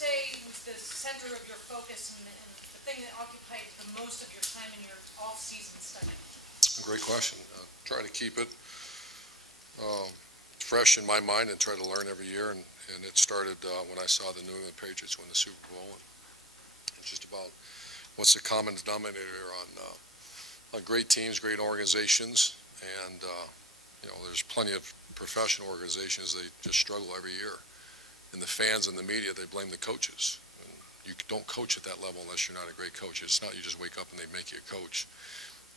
say was the center of your focus and the thing that occupied the most of your time in your off-season study? Great question. Try to keep it fresh in my mind and try to learn every year. And it started when I saw the New England Patriots win the Super Bowl. And it's just about what's the common denominator on great teams, great organizations, and there's plenty of professional organizations. They just struggle every year. And the fans and the media, they blame the coaches. And you don't coach at that level unless you're not a great coach. It's not you just wake up and they make you a coach.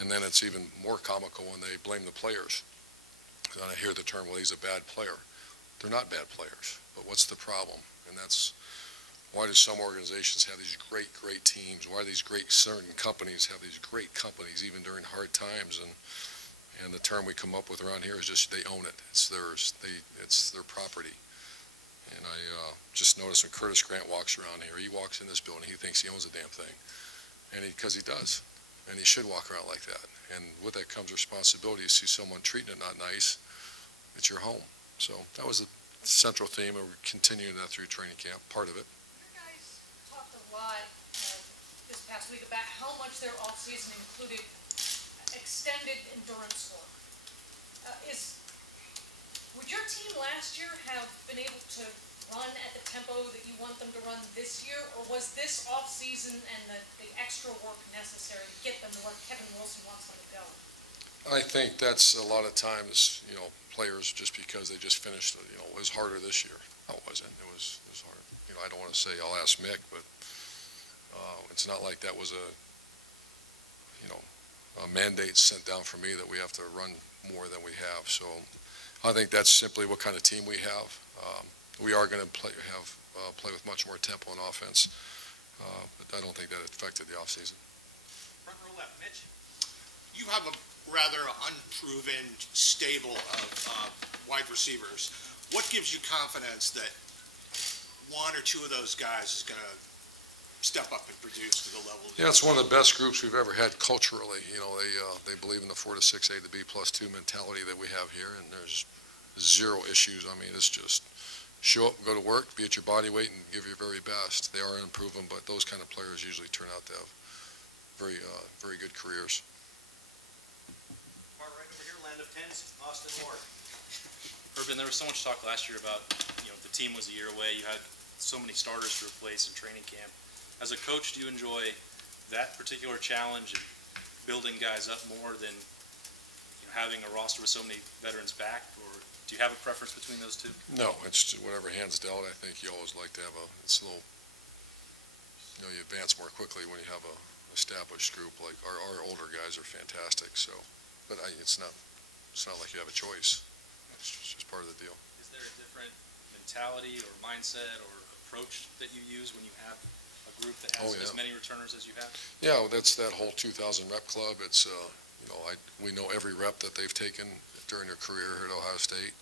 And then it's even more comical when they blame the players. And I hear the term, well, he's a bad player. They're not bad players, but what's the problem? And that's why do some organizations have these great teams? Why do these certain companies have these great companies even during hard times? And the term we come up with around here is just they own it. It's theirs. It's their property. And I just noticed when Curtis Grant walks around here, he walks in this building, he thinks he owns the damn thing. And because he does. And he should walk around like that. And with that comes responsibility. You see someone treating it not nice, it's your home. So that was the central theme, and we're continuing that through training camp, part of it. You guys talked a lot this past week about how much their off-season included extended endurance work. Would your team last year have been able to run at the tempo that you want them to run this year, or was this off-season and the extra work necessary to get them to where Kevin Wilson wants them to go? I think that's a lot of times, players just because they just finished, it was harder this year. No, it wasn't. It was hard. I don't want to say I'll ask Mick, but it's not like that was a mandate sent down for me that we have to run more than we have. So I think that's simply what kind of team we have. We are going to play with much more tempo and offense, but I don't think that affected the offseason. Front row left, Mitch. You have a rather unproven stable of wide receivers. What gives you confidence that one or two of those guys is going to step up and produce to the level? Yeah, it's one of the best groups we've ever had culturally. They believe in the 4 to 6A to B +2 mentality that we have here, and there's zero issues. I mean, it's just show up, go to work, be at your body weight, and give your very best. They are unproven, but those kind of players usually turn out to have very good careers. Far right over here, land of tens, Austin Ward. Urban, there was so much talk last year about the team was a year away. You had so many starters to replace in training camp. As a coach, do you enjoy that particular challenge and building guys up more than having a roster with so many veterans back, or do you have a preference between those two? No, it's whatever hand's dealt. I think you always like to have it's a little, you advance more quickly when you have a established group. Like our older guys are fantastic. So, but it's not like you have a choice. It's just part of the deal. Is there a different mentality or mindset or approach that you use when you have a group that has as many returners as you have? Yeah, well, that's that whole 2,000 rep club. It's we know every rep that they've taken during their career here at Ohio State,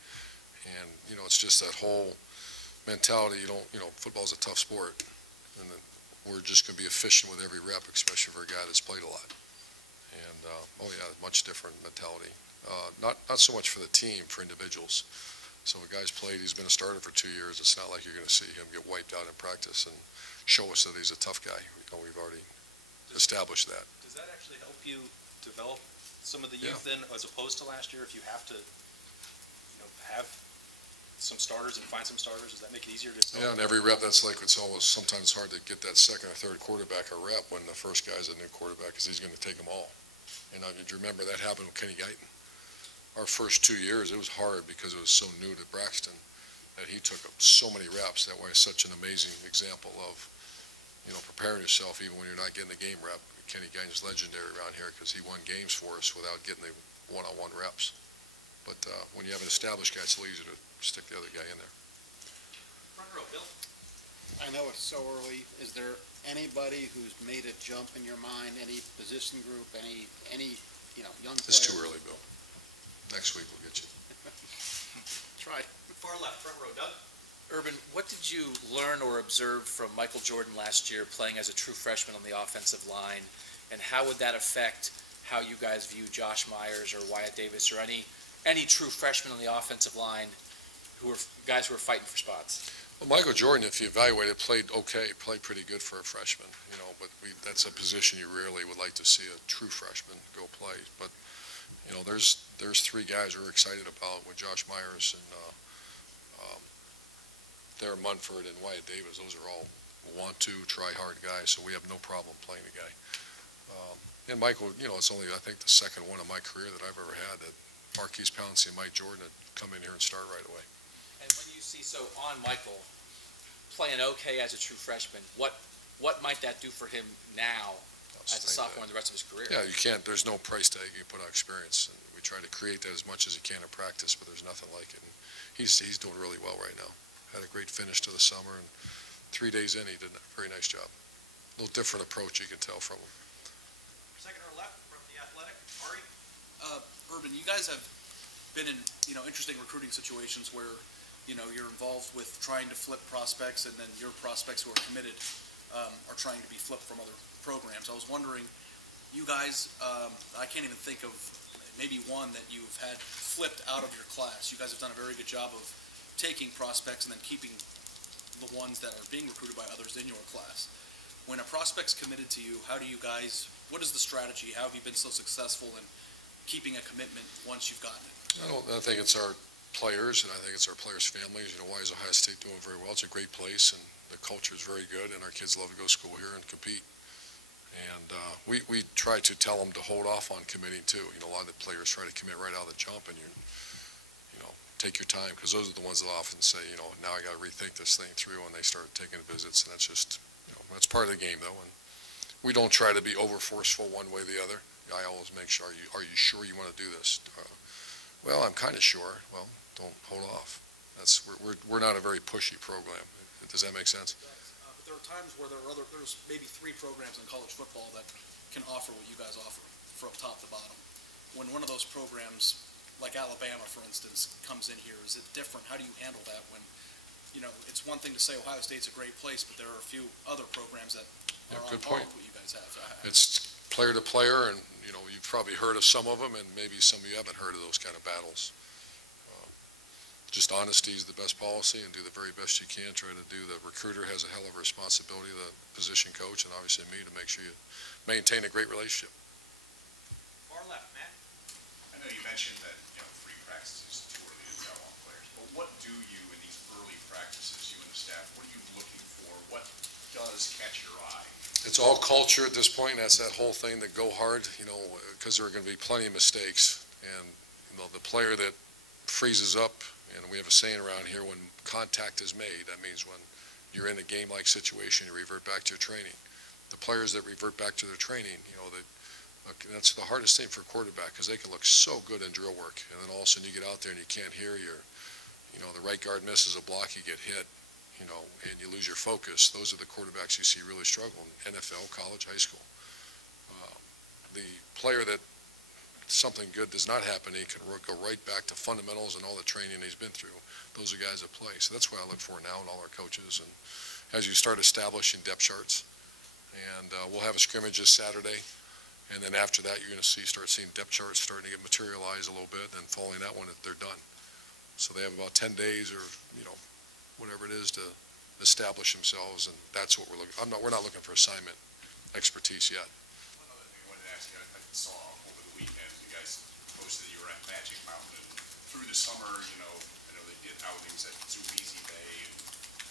and it's just that whole mentality. Football's a tough sport, and we're just going to be efficient with every rep, especially for a guy that's played a lot. And much different mentality. Not so much for the team, for individuals. So if a guy's played, he's been a starter for 2 years. It's not like you're going to see him get wiped out in practice and show us that he's a tough guy. We've already established that. Does that actually help you develop some of the youth then, as opposed to last year? If you have to, have some starters and find some starters, does that make it easier to? Yeah, and every rep, that's like it's always sometimes hard to get that second or third quarterback a rep when the first guy's a new quarterback because he's going to take them all. And did you remember that happened with Kenny Guyton? Our first 2 years, it was hard because it was so new to Braxton that he took up so many reps. That way, such an amazing example of preparing yourself even when you're not getting the game rep. Kenny Guyton's legendary around here because he won games for us without getting the one-on-one reps. But when you have an established guy, it's a little easier to stick the other guy in there. Front row, Bill. I know it's so early. Is there anybody who's made a jump in your mind? Any position group? Any young player? It's too early, Bill. Next week we'll get you. Try. Far left, front row, Doug. Urban, what did you learn or observe from Michael Jordan last year playing as a true freshman on the offensive line, and how would that affect how you guys view Josh Myers or Wyatt Davis or any true freshmen on the offensive line guys who are fighting for spots? Well, Michael Jordan, if you evaluate it, played okay, played pretty good for a freshman, but that's a position you rarely would like to see a true freshman go play. But, there's three guys we're excited about with Josh Myers and Darren Munford and Wyatt Davis. Those are all want to, try hard guys, so we have no problem playing the guy. And Michael, it's only, I think, the second one of my career that I've ever had that Marquise Pouncey and Mike Jordan had come in here and start right away. And when you see, so on Michael, playing okay as a true freshman, what might that do for him now as a sophomore and the rest of his career? Yeah, you can't, there's no price tag you can put on experience. And we try to create that as much as you can in practice, but there's nothing like it. And he's doing really well right now. Had a great finish to the summer, and 3 days in, he did a very nice job. A little different approach you can tell from him. Second or left from the Athletic, Ari. Urban, you guys have been in, interesting recruiting situations where, you're involved with trying to flip prospects, and then your prospects who are committed are trying to be flipped from other programs. I was wondering, you guys, I can't even think of maybe one that you've had flipped out of your class. You guys have done a very good job of taking prospects and then keeping the ones that are being recruited by others in your class. When a prospect's committed to you, what is the strategy? How have you been so successful in keeping a commitment once you've gotten it? I think it's our players, and I think it's our players' families. Why is Ohio State doing very well? It's a great place, and the culture is very good, and our kids love to go to school here and compete. And we try to tell them to hold off on committing too. A lot of the players try to commit right out of the jump, and take your time, because those are the ones that often say, now I got to rethink this thing through, and they start taking visits, and that's just, that's part of the game though. And we don't try to be over forceful one way or the other. I always make sure, are you sure you want to do this? Well, I'm kind of sure. Well, don't hold off. We're not a very pushy program. Does that make sense? But there are times where there's maybe 3 programs in college football that can offer what you guys offer from top to bottom. When one of those programs, like Alabama, for instance, comes in here, is it different? How do you handle that when, it's one thing to say Ohio State's a great place, but there are a few other programs that are on par with what you guys have. It's player to player, and, you've probably heard of some of them, and maybe some of you haven't heard of those kind of battles. Just honesty is the best policy, and do the very best you can. Try to do, the recruiter has a hell of a responsibility, the position coach, and obviously me, to make sure you maintain a great relationship. Far left, Matt. I know you mentioned that, free practices is too early to tell on players, but what do you in these early practices, you and the staff, what are you looking for? What does catch your eye? It's all culture at this point. That's that whole thing, that go hard, because there are going to be plenty of mistakes. And, the player that freezes up, and we have a saying around here, when contact is made, that means when you're in a game-like situation, you revert back to your training. The players that revert back to their training, that's the hardest thing for a quarterback, because they can look so good in drill work, and then all of a sudden you get out there and you can't hear the right guard misses a block, you get hit, and you lose your focus. Those are the quarterbacks you see really struggle in NFL, college, high school. The player that something good does not happen, he can go right back to fundamentals and all the training he's been through. Those are guys that play. So that's what I look for now in all our coaches. And as you start establishing depth charts, and we'll have a scrimmage this Saturday, and then after that you're going to start seeing depth charts starting to get materialized a little bit, and following that one, they're done. So they have about 10 days or, whatever it is to establish themselves, and that's what we're looking. We're not looking for assignment expertise yet. One other thing I wanted to ask you, I saw over the weekend, you guys posted that you were at Magic Mountain, and through the summer, I know they did outings at Zubizi Bay and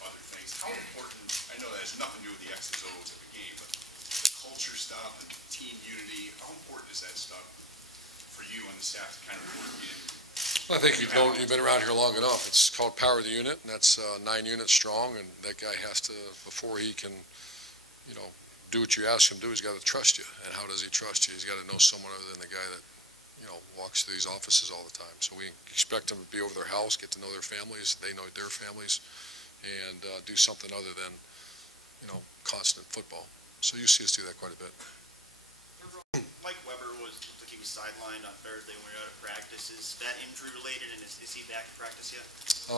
other things. How important, I know that has nothing to do with the X's and O's of the game, but the culture stuff and team unity, how important is that stuff for you and the staff to kind of work in? Well, I think you've been around here long enough. It's called Power of the Unit, and that's 9 units strong, and that guy has to, before he can, do what you ask him to do, he's got to trust you. And how does he trust you? He's got to know someone other than the guy that, walks through these offices all the time. So we expect them to be over their house, get to know their families, they know their families, and do something other than, constant football. So you see us do that quite a bit. Mike Weber looked like he was sidelined on Thursday when we were out at practice. Is that injury related, and is he back to practice yet?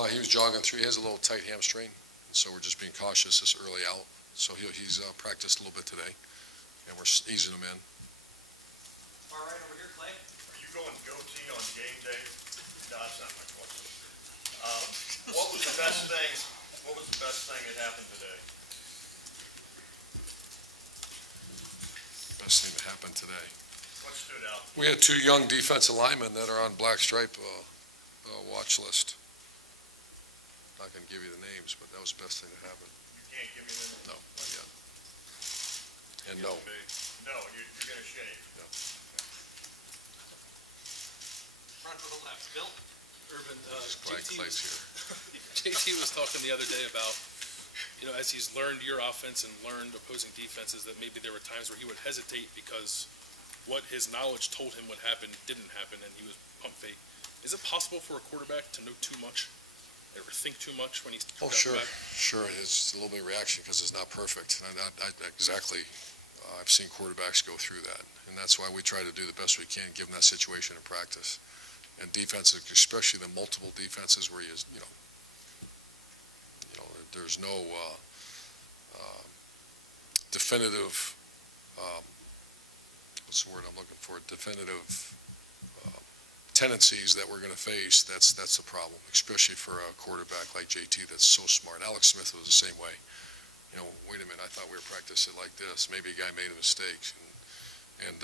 He was jogging through. He has a little tight hamstring, so we're just being cautious this early out. So he's practiced a little bit today, and we're easing him in. All right, over here, Clay. Are you going goatee on game day? No, that's not my question. What was the best thing What was the best thing that happened today? Best thing that happened today. What stood out? We had 2 young defensive linemen that are on black stripe watch list. Not going to give you the names, but that was the best thing that happened. You can't give me the name? No, not yet. And no. No, you're going to shave. Front row left, Bill. Urban, Glad Clay's here. JT was talking the other day about, as he's learned your offense and learned opposing defenses, that maybe there were times where he would hesitate because what his knowledge told him would happen didn't happen, and he was pump fake. Is it possible for a quarterback to know too much, or think too much when he's Oh, sure, sure. It's a little bit of reaction because it's not perfect. And exactly. I've seen quarterbacks go through that, and that's why we try to do the best we can, given that situation in practice. And defenses, especially the multiple defenses where there's no definitive, what's the word I'm looking for? Definitive tendencies that we're going to face. That's the problem, especially for a quarterback like JT that's so smart. Alex Smith was the same way. Wait a minute, I thought we were practicing like this. Maybe a guy made a mistake, and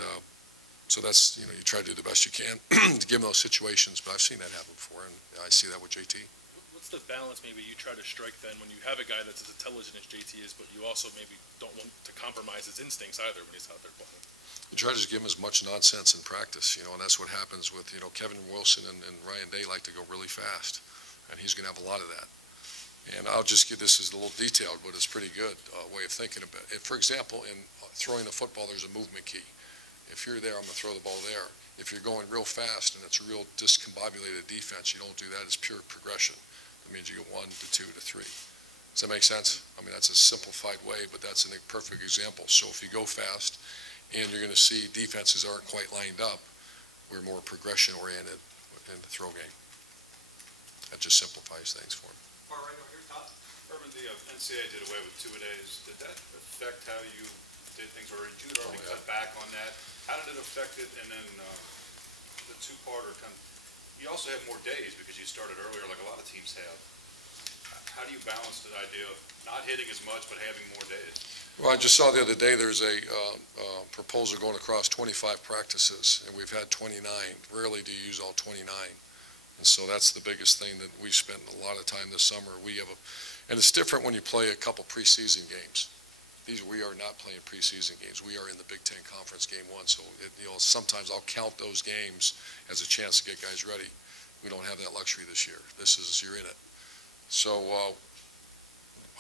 so that's, you try to do the best you can to give them those situations, but I've seen that happen before, and I see that with JT. What's the balance maybe you try to strike then when you have a guy that's as intelligent as JT is, but you also maybe don't want to compromise his instincts either when he's out there playing? You try to just give him as much nonsense in practice, and that's what happens with, Kevin Wilson and Ryan Day like to go really fast, and he's going to have a lot of that. And I'll just give this as a little detailed, but it's pretty good way of thinking about it. For example, in throwing the football, there's a movement key. If you're there, I'm going to throw the ball there. If you're going real fast and it's a real discombobulated defense, you don't do that. It's pure progression. That means you go 1 to 2 to 3. Does that make sense? I mean, that's a simplified way, but that's a perfect example. So if you go fast and you're going to see defenses aren't quite lined up, we're more progression-oriented in the throw game. That just simplifies things for them. Far right over here, Todd. Urban, the NCAA did away with two-a-days. Did that affect how you did things, or did you already cut back on that? How did it affect it? And then the two-parter, you also have more days because you started earlier, like a lot of teams have. How do you balance the idea of not hitting as much but having more days? Well, I just saw the other day there's a proposal going across 25 practices, and we've had 29. Rarely do you use all 29. And so that's the biggest thing that we spent a lot of time this summer. And it's different when you play a couple preseason games. We are not playing preseason games. We are in the Big Ten Conference Game 1. So sometimes I'll count those games as a chance to get guys ready. We don't have that luxury this year. You're in it. So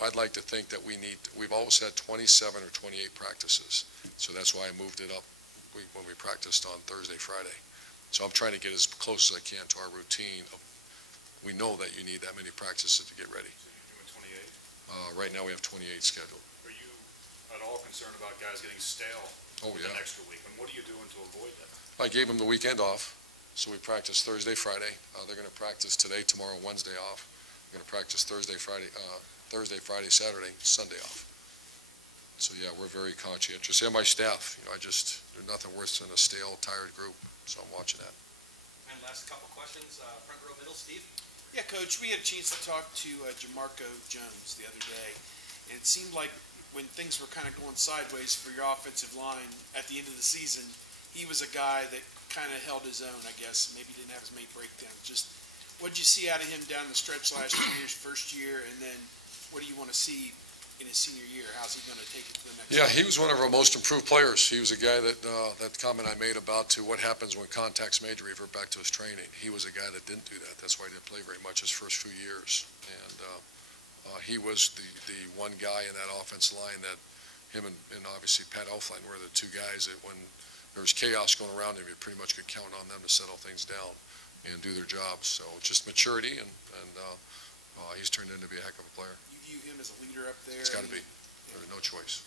I'd like to think that we've always had 27 or 28 practices. So that's why I moved it up when we practiced on Thursday, Friday. So I'm trying to get as close as I can to our routine. We know that you need that many practices to get ready. So you're doing 28? Right now we have 28 scheduled. Are you at all concerned about guys getting stale an extra week? And what are you doing to avoid that? I gave them the weekend off. So we practice Thursday, Friday. They're going to practice today, tomorrow, Wednesday off. We're going to practice Thursday, Friday, Saturday, Sunday off. So yeah, we're very conscientious. And my staff, there's nothing worse than a stale, tired group. So I'm watching that. And last couple questions, front row middle, Steve. Yeah, Coach, we had a chance to talk to Jamarco Jones the other day, and it seemed like when things were kind of going sideways for your offensive line at the end of the season, he was a guy that kind of held his own, I guess. Maybe didn't have as many breakdowns. Just what did you see out of him down the stretch last year, his first year, and then what do you want to see in his senior year? How's he going to take it to the next level? He was one of our most improved players. He was a guy that comment I made about what happens when contact's made to revert back to his training. He was a guy that didn't do that. That's why he didn't play very much his first few years. And he was the one guy in that offensive line that him and obviously Pat Elflein were the two guys that when there was chaos going around him, you pretty much could count on them to settle things down and do their jobs. So just maturity, and he's turned into be a heck of a player. You view him as a leader up there? It's got to be. There's no choice.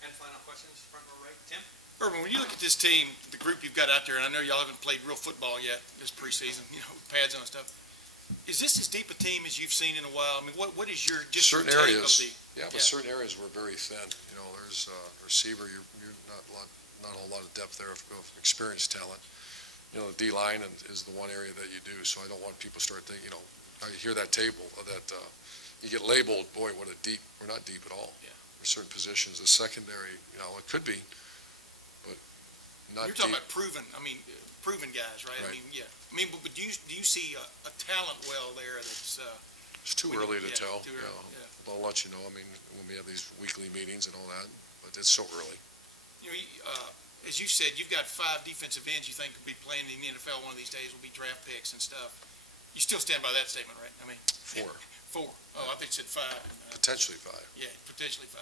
And final questions, front row right, Tim. Urban, when you look at this team, the group you've got out there, and I know y'all haven't played real football yet this preseason, pads on and stuff. Is this as deep a team as you've seen in a while? I mean, what is your certain take areas? Of but certain areas we're very thin. There's receiver. You're not a whole lot of depth there of experienced talent. The D line is the one area that you do. So I don't want people to start thinking. I hear that table that you get labeled, boy, what a deep, we're not deep at all. Yeah. There's certain positions, the secondary, it could be, but not You're talking deep. about proven guys, right? I Right. mean, yeah. I mean, but do you see a talent well there that's, It's too early to tell, too early, yeah. I'll let you know, when we have these weekly meetings and all that, but it's so early. You know, as you said, you've got 5 defensive ends you think could be playing in the NFL one of these days, will be draft picks and stuff. You still stand by that statement, right? I mean, 4, 4. Oh, I think you said 5. potentially 5. Yeah, potentially 5.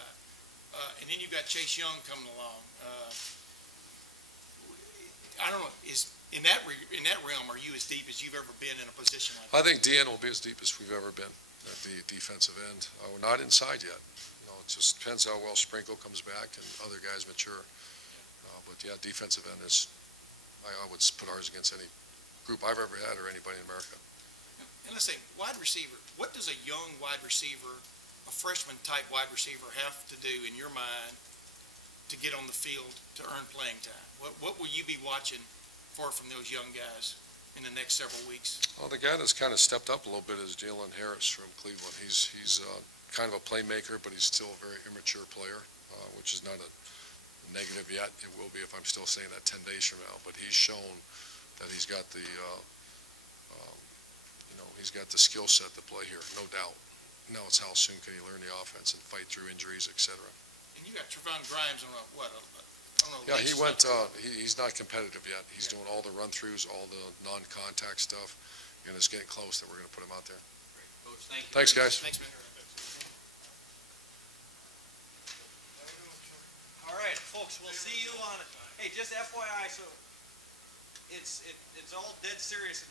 And then you've got Chase Young coming along. I don't know, in that realm, are you as deep as you've ever been in a position like that? I think DN will be as deep as we've ever been at the defensive end. We're not inside yet. It just depends how well Sprinkle comes back and other guys mature. But yeah, defensive end is, I would put ours against any group I've ever had or anybody in America. And let's say, wide receiver, what does a young wide receiver, a freshman-type wide receiver, have to do in your mind to get on the field to earn playing time? What will you be watching for from those young guys in the next several weeks? Well, the guy that's kind of stepped up a little bit is Jalen Harris from Cleveland. He's kind of a playmaker, but he's still a very immature player, which is not a negative yet. It will be if I'm still saying that 10 days from now. But he's shown that he's got the he's got the skill set to play here, no doubt. Now it's how soon can he learn the offense and fight through injuries, etc. And you got Trevon Grimes on Yeah, he went. He's not competitive yet. He's doing all the run-throughs, all the non-contact stuff, and it's getting close that we're going to put him out there. Coach, thank you. Thanks, guys. Thanks, man. All right, folks, we'll see you on, hey, just FYI, so it's all dead serious.